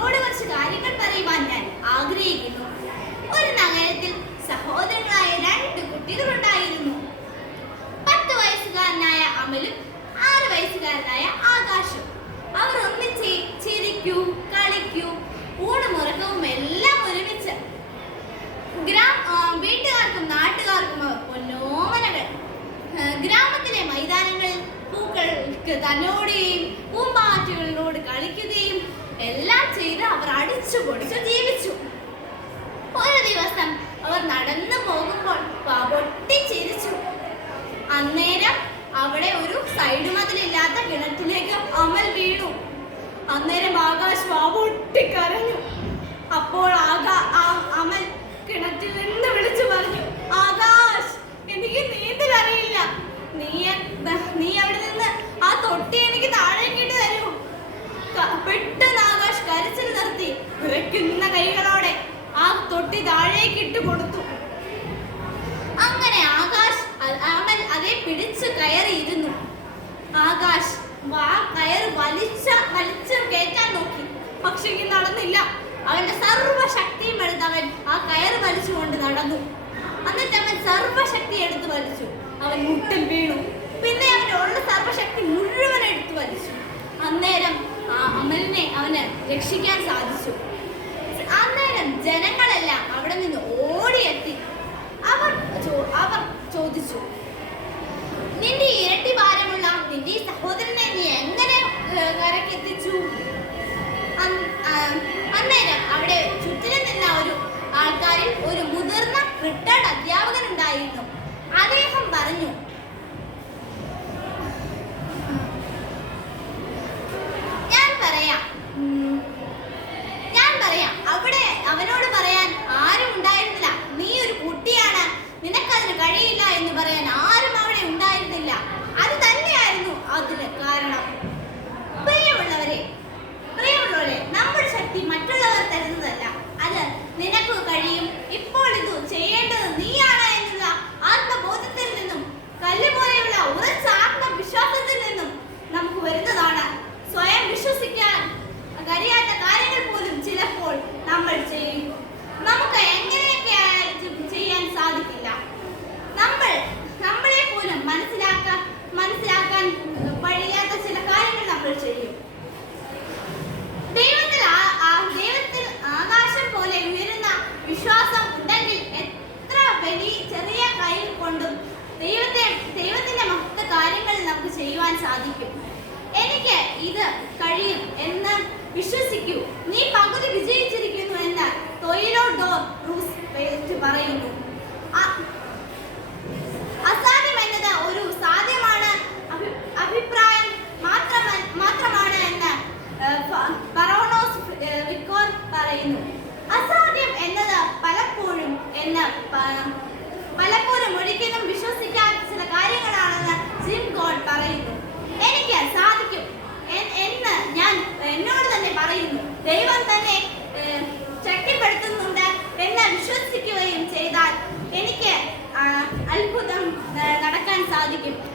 നിങ്ങളോട് കുറച്ച് കാര്യങ്ങൾ പറയുവാൻ ഞാൻ ആഗ്രഹിക്കുന്നു. ഒരു നഗരത്തിൽ സഹോദരങ്ങളായ രണ്ട് കുട്ടികൾ കുട്ടികളുണ്ടായിരുന്നു. പത്ത് വയസ്സുകാരനായ അമലും ആറ് വയസ്സുകാരനായ ആകാശും. അവർ ഒന്നിച്ച് ചിരിക്കൂ കളിക്കൂ ഊണുമുറക്കവും എല്ലാം ഒരുമിച്ച്. ഗ്രാം വീട്ടുകാർക്കും നാട്ടുകാർക്കും പൊന്നോമനകൾ. ഗ്രാമത്തിലെ മൈതാനങ്ങളിൽ പൂക്കൾക്ക് തന്നോടുകയും പൂമ്പാറ്റുകളിനോട് കളിക്കുകയും എല്ലാം ചെയ്ത് അവർ അടിച്ചു പൊടിച്ചു ജീവിച്ചു. ഒരു ദിവസം അവർ നടന്നു പോകുമ്പോൾ പൊട്ടി ചിരിച്ചു. അന്നേരം അവിടെ ഒരു സൈഡ് മതിലില്ലാത്ത കിണറ്റിലേക്ക് അമൽ വീണു. അന്നേരം ആകാശ് വാ പൊട്ടിക്കരഞ്ഞു അപ്പോൾ ആകാ ആ- അമൽ കിണറ്റിൽ നിന്ന് വിളിച്ചു പറഞ്ഞു ആകാശ് എനിക്ക് നീന്തൽ അറിയില്ല നീ എ- നീ അവിടെ നിന്ന് ആ തൊട്ടി എനിക്ക് താഴേക്കിട്ട് തരൂ ക- പെട്ടെന്ന് ആകാശ് കരച്ചിൽ നിർത്തി വിറയ്ക്കുന്ന കൈകളോടെ ആ തൊട്ടി താഴേക്ക് ഇട്ട് കൊടുത്തു. അങ്ങനെ ആകാശ് അവൻ അതേ പിടിച്ചു കയറിയിരുന്നു. ആകാശ് വാ കയർ വലിച്ച വലിച്ച കയറ്റാൻ നോക്കി. പക്ഷെ നടന്നില്ല. അവന്റെ സർവശക്തിയും എടുത്ത് അവൻ ആ കയർ വലിച്ചുകൊണ്ട് നടന്നു. എന്നിട്ട് അവൻ സർവശക്തി എടുത്ത് വലിച്ചു. അവൻ മുട്ടിൽ വീണു. പിന്നെ അവന്റെ ഉള്ള സർവശക്തി മുഴുവൻ എടുത്തു വലിച്ചു. അന്നേരം ആ അമലിനെ അവന് രക്ഷിക്കാൻ സാധിച്ചു. ജനങ്ങളെല്ലാം അവിടെ നിന്ന് ഓടിയെത്തി. അവർ അവർ ചോദിച്ചു നിന്റെ ഇരട്ടി ഭാരമുള്ള നിന്റെ സഹോദരനെ നീ എങ്ങനെ കരക്കെത്തിച്ചു അന്നേരം അവിടെ ചുറ്റിലും നിന്ന ഒരു ആൾക്കാരിൽ ഒരു മുതിർന്ന റിട്ടയർഡ് അധ്യാപകൻ ഉണ്ടായിരുന്നു. അദ്ദേഹം പറഞ്ഞു സാധിക്കും. എനിക്ക് ഇത് കഴിയും എന്ന് വിശ്വസിക്കൂ. നീ പകുതി വിജയിച്ചിരിക്കുന്നു എന്ന് തൊയിലോ ഡോർ റൂസ് പറയുന്നു. അസാധ്യം എന്നത് ഒരു സാധ്യമാണ് അഭിപ്രായം മാത്രമ- മാത്രമാണ് എന്ന് ഫറോണോസ് വിക്കോർ പറയുന്നു. അസാധ്യം എന്നത് പലപ്പോഴും എന്ന് പലപ്പോഴും ഒരിക്കലും വിശ്വസിക്കാത്ത शादी के